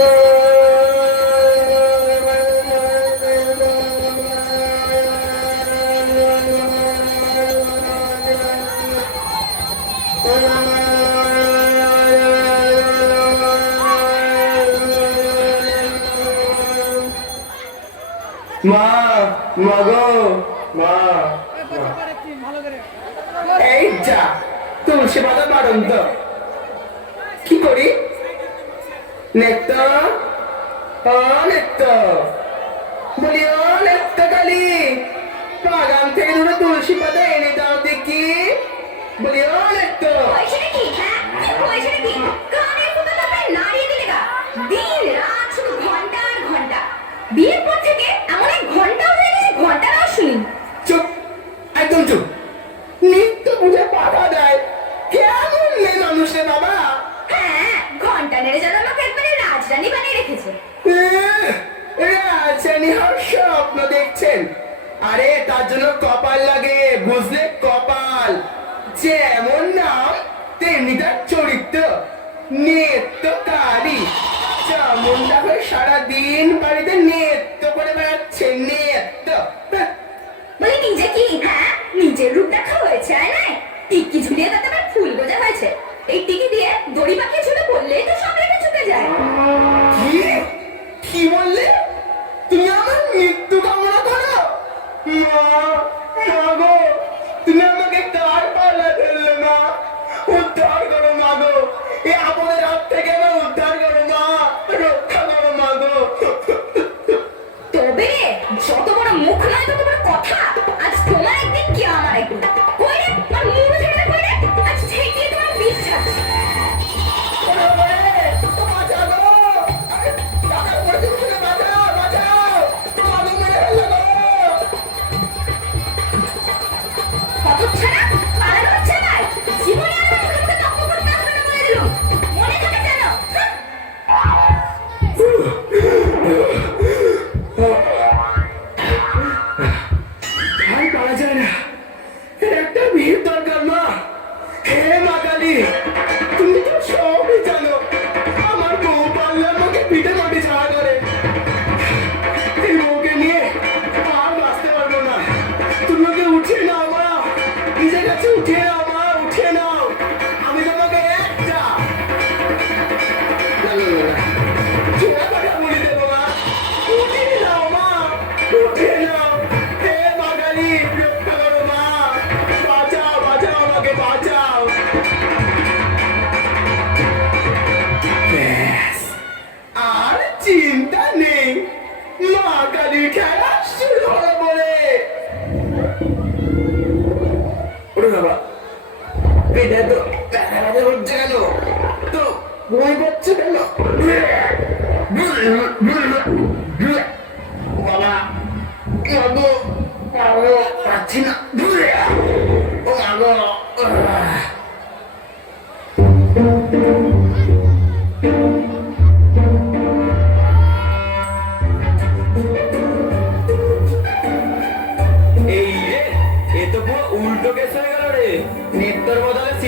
Yay! বলি ও নেত্য বাগান থেকে দুটো তুলসী পাতা এনে দাও দেখি। বলি ও ঘণ্টা বিয়ের পর থেকে এমন এক ঘন্টাও হয়ে গেছে ঘন্টাটাও শুনি। চুপ একদম চুপ নিত্য পূজা পাঠা দেয় কেমন মেয়ে মানুষ রে বাবা হ্যাঁ ঘণ্টা নেড়ে যেন আমাকে একবারে রাজরানী বানিয়ে রেখেছে রাজধানী হওয়ার স্বপ্ন দেখছেন? আরে তার জন্য কপাল লাগে বুঝলে? কপাল। যেমন নাম তেমনি তার চরিত্র। নেত্য কালী চামুন্ডা হয়ে সারাদিন বাড়িতে নেত্য করে বেড়াচ্ছে নেত্য। বলি নিজে কি? হ্যাঁ? নিজের রূপ দেখা হয়েছে আয় নাই? টিকি ঝুলিয়ে তাতে আবার ফুল গোজা হয়েছে। এই টিকি দিয়ে দড়ি পাকিয়ে ঝুলে পড়লেই তো সব রেখে চুকে যায়। কি? কি বললে? মৃত্যু কামনা করো। মা মা গো। তো ব্যথা ব্যথা হচ্ছে কেন? তো ভয় পাচ্ছে কেন? বাবা মাগো পাচ্ছি না। ও মাগো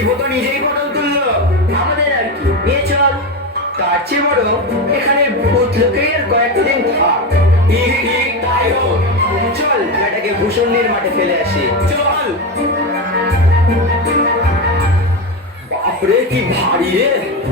তো নিজেই পটল তুললো। আমাদের আর কি। নিয়ে চল। তার চেয়ে বড়, এখানে ভূত লোকের কয়েকটা দিন থাক। তাই হোক। চল এটাকে ভূষণের মাঠে ফেলে আসি। চল। বাপরে, কি ভারী রে।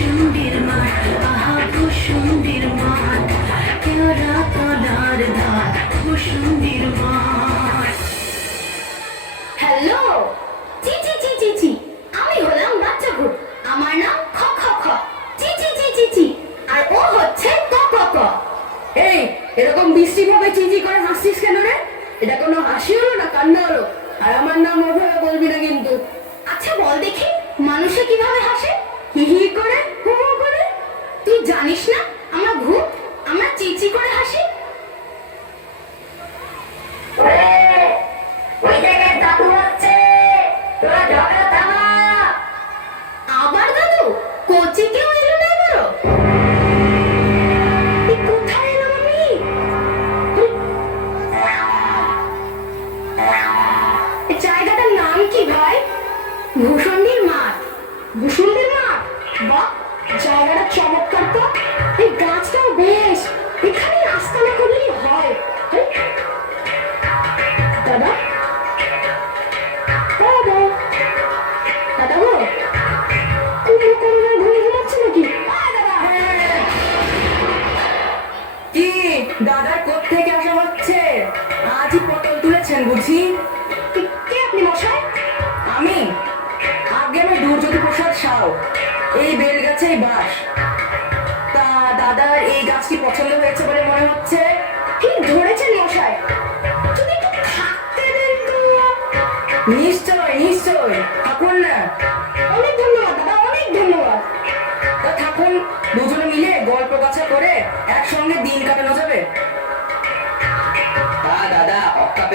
সুন্দর মা আহা সুন্দর দাদা কোথা থেকে আসা হচ্ছে? আজই পটল তুলেছেন বুঝি?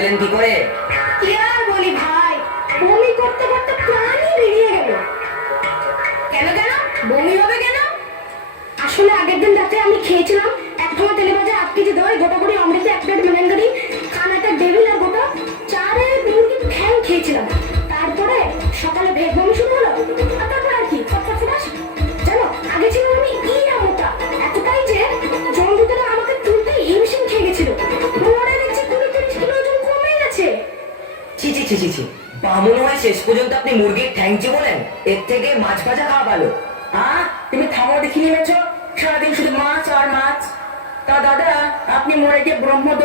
করলেন করে? কি আর বলি ভাই?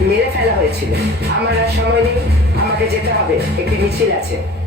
মেরে ফেলা হয়েছিল। আমার আর সময় নেই। আমাকে যেতে হবে। একটি মিছিল আছে।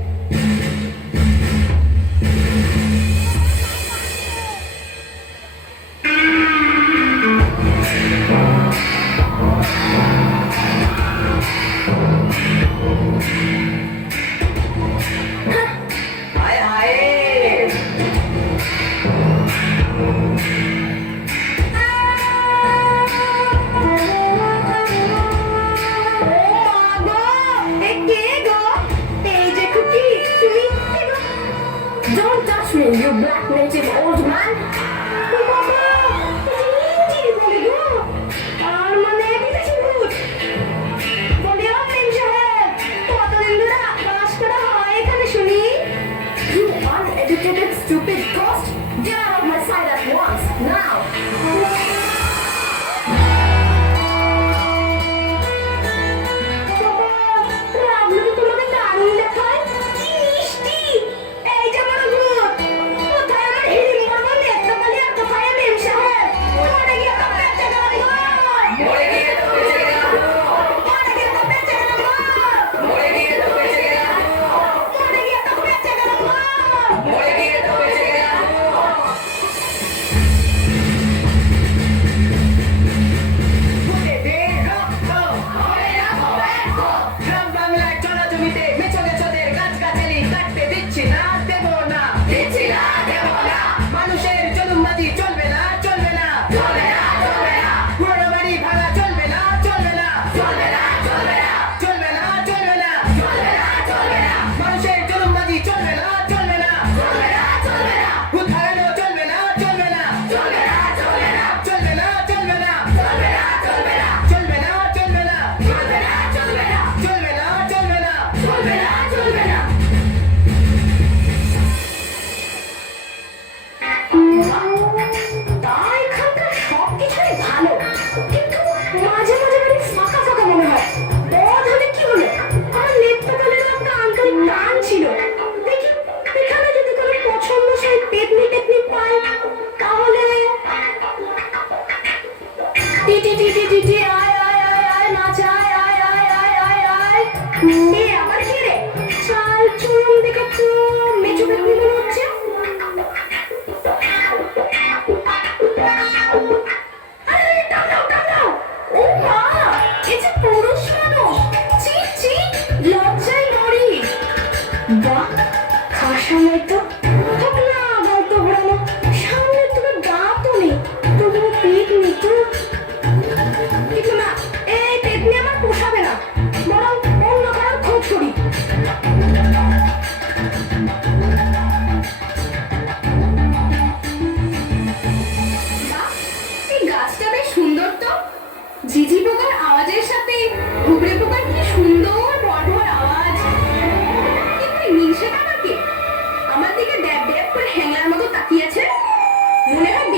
Come my makeup.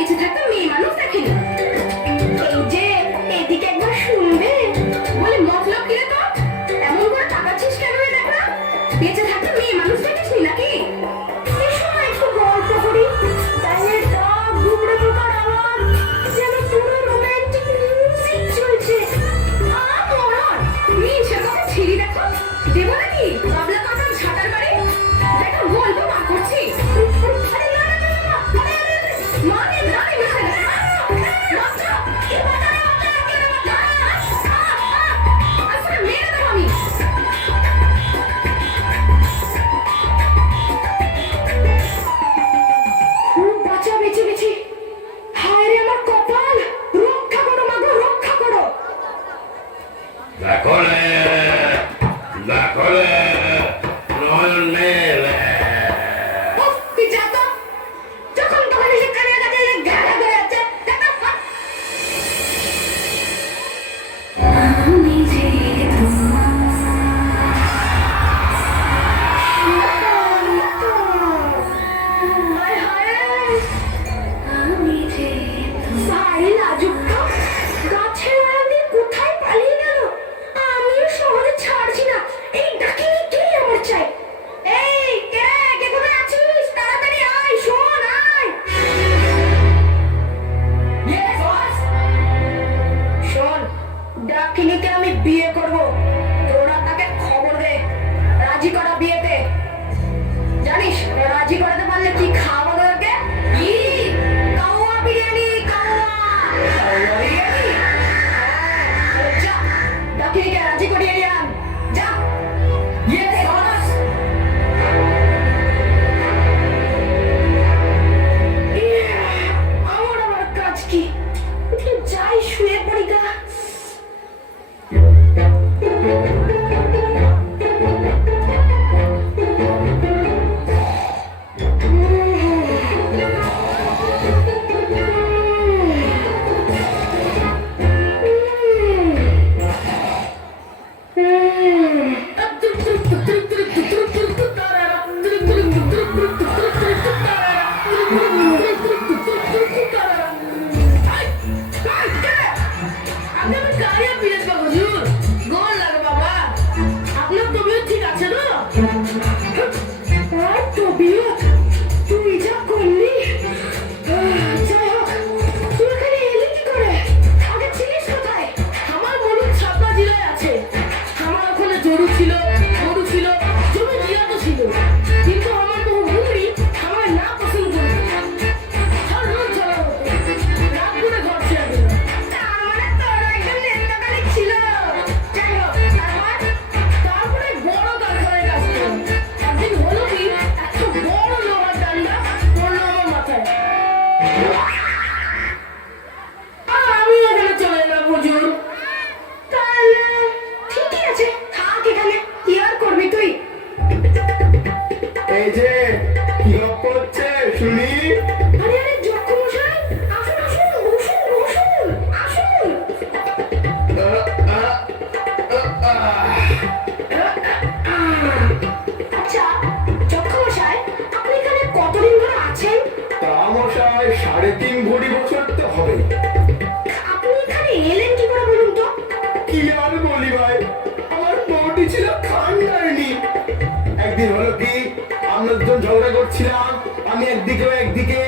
বেঁচে থাকা মেয়ে মানুষ দেখে Thank you. আমরা দুজন ঝগড়া করছিলাম আমি একদিকে একদিকে